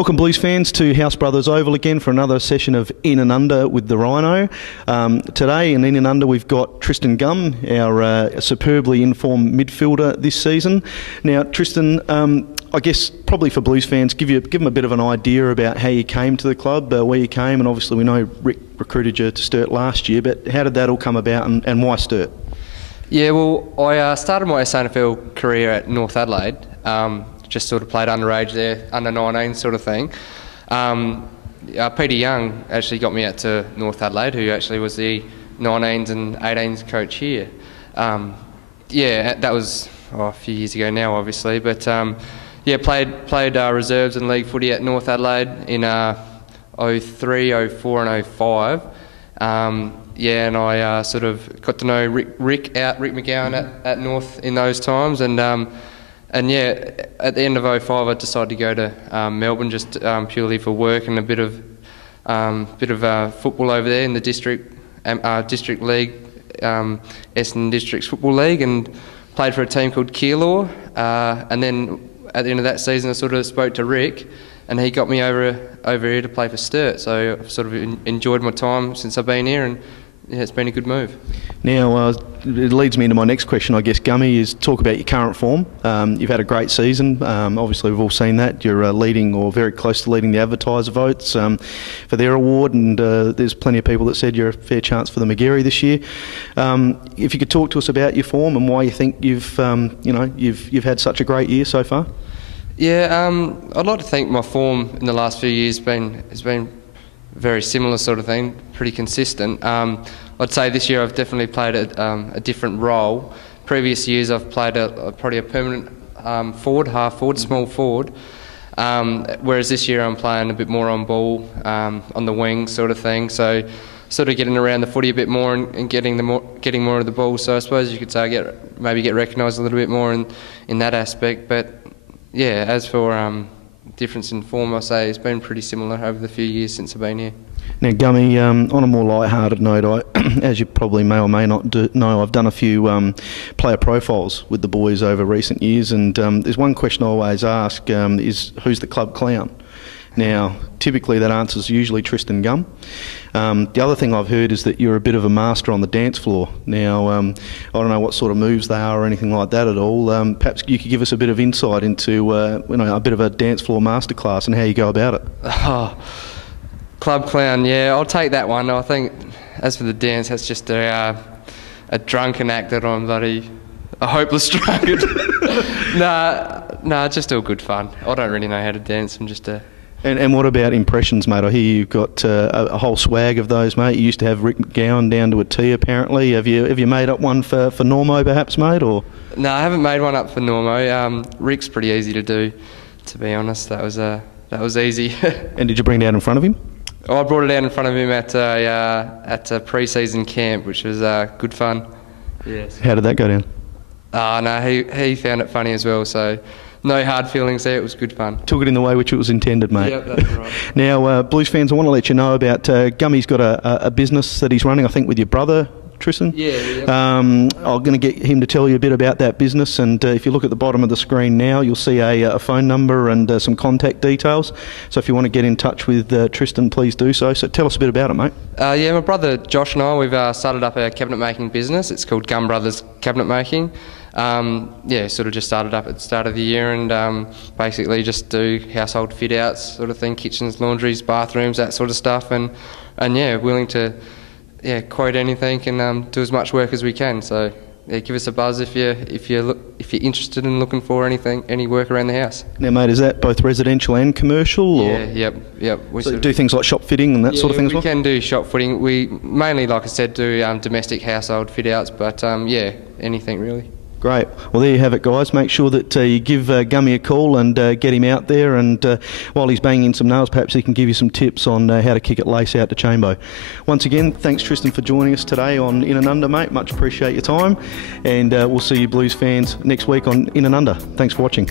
Welcome Blues fans to House Brothers Oval again for another session of In and Under with the Rhino. Today in and Under we've got Tristan Gum, our superbly informed midfielder this season. Now Tristan, I guess probably for Blues fans, give them a bit of an idea about how you came to the club, where you came, and obviously we know Rick recruited you to Sturt last year, but how did that all come about and why Sturt? Yeah, well, I started my SANFL career at North Adelaide. Just sort of played underage there, under 19 sort of thing. Peter Young actually got me out to North Adelaide, who actually was the 19s and 18s coach here. Yeah, that was a few years ago now, obviously, but yeah, played reserves and league footy at North Adelaide in 03, 04 and 05. Yeah, and I sort of got to know Rick McGowan at North in those times, and yeah, at the end of 05, I decided to go to Melbourne just purely for work and a bit of football over there in the district league, Essendon District's football league, and played for a team called Keilor. And then at the end of that season, I sort of spoke to Rick, and he got me over here to play for Sturt. So I've sort of enjoyed my time since I've been here, and yeah, it's been a good move. Now, it leads me into my next question, I guess, Gummy, is talk about your current form. You've had a great season. Obviously, we've all seen that. You're leading, or very close to leading, the advertiser votes for their award, and there's plenty of people that said you're a fair chance for the McGarry this year. If you could talk to us about your form and why you think you've had such a great year so far. Yeah, I'd like to think my form in the last few years has been very similar sort of thing, pretty consistent. I'd say this year I've definitely played a different role. Previous years I've played probably a permanent forward, half forward, small forward, whereas this year I'm playing a bit more on ball, on the wing sort of thing, so sort of getting around the footy a bit more and getting more of the ball. So I suppose you could say maybe get recognised a little bit more in that aspect. But yeah, as for difference in form, I say it's been pretty similar over the few years since I've been here. Now Gummy, on a more light-hearted note, as you probably may or may not know, I've done a few player profiles with the boys over recent years, and there's one question I always ask, is who's the club clown? Now, typically that answer's usually Tristan Gum. The other thing I've heard is that you're a bit of a master on the dance floor. Now, I don't know what sort of moves they are or anything like that at all. Perhaps you could give us a bit of insight into a bit of a dance floor masterclass and how you go about it. Oh, club clown, yeah, I'll take that one. I think as for the dance, that's just a drunken act that I'm a hopeless drunkard. Nah, just all good fun. I don't really know how to dance. I'm just a... And what about impressions, mate? I hear you've got a whole swag of those, mate. You used to have Rick McGowan down to a T, apparently. Have you made up one for Normo, perhaps, mate? Or no, I haven't made one up for Normo. Rick's pretty easy to do, to be honest. That was easy. And did you bring it out in front of him? Oh, I brought it out in front of him at a pre-season camp, which was good fun. Yes. How did that go down? No, he found it funny as well. So. No hard feelings there, it was good fun. Took it in the way which it was intended, mate. Yep, that's right. Now, Blues fans, I want to let you know about Gummy's got a business that he's running, I think, with your brother, Tristan. Yeah. I'm going to get him to tell you a bit about that business, and if you look at the bottom of the screen now, you'll see a phone number and some contact details. So if you want to get in touch with Tristan, please do so. So tell us a bit about it, mate. Yeah, my brother Josh and I, we've started up a cabinet making business. It's called Gum Brothers Cabinet Making. Yeah, sort of just started up at the start of the year, and basically just do household fit outs sort of thing, kitchens, laundries, bathrooms, that sort of stuff, and yeah, willing to quote anything and do as much work as we can. So yeah, give us a buzz if you're interested in looking for any work around the house. Now, mate, is that both residential and commercial? Or? Yeah, yep. We so do things like shop fitting and that sort of thing as well? We can do shop fitting. We mainly, like I said, do domestic household fit outs, but yeah, anything really. Great. Well, there you have it, guys. Make sure that you give Gummy a call and get him out there, and while he's banging some nails, perhaps he can give you some tips on how to kick it lace out to Chambo. Once again, thanks, Tristan, for joining us today on In and Under, mate. Much appreciate your time, and we'll see you Blues fans next week on In and Under. Thanks for watching.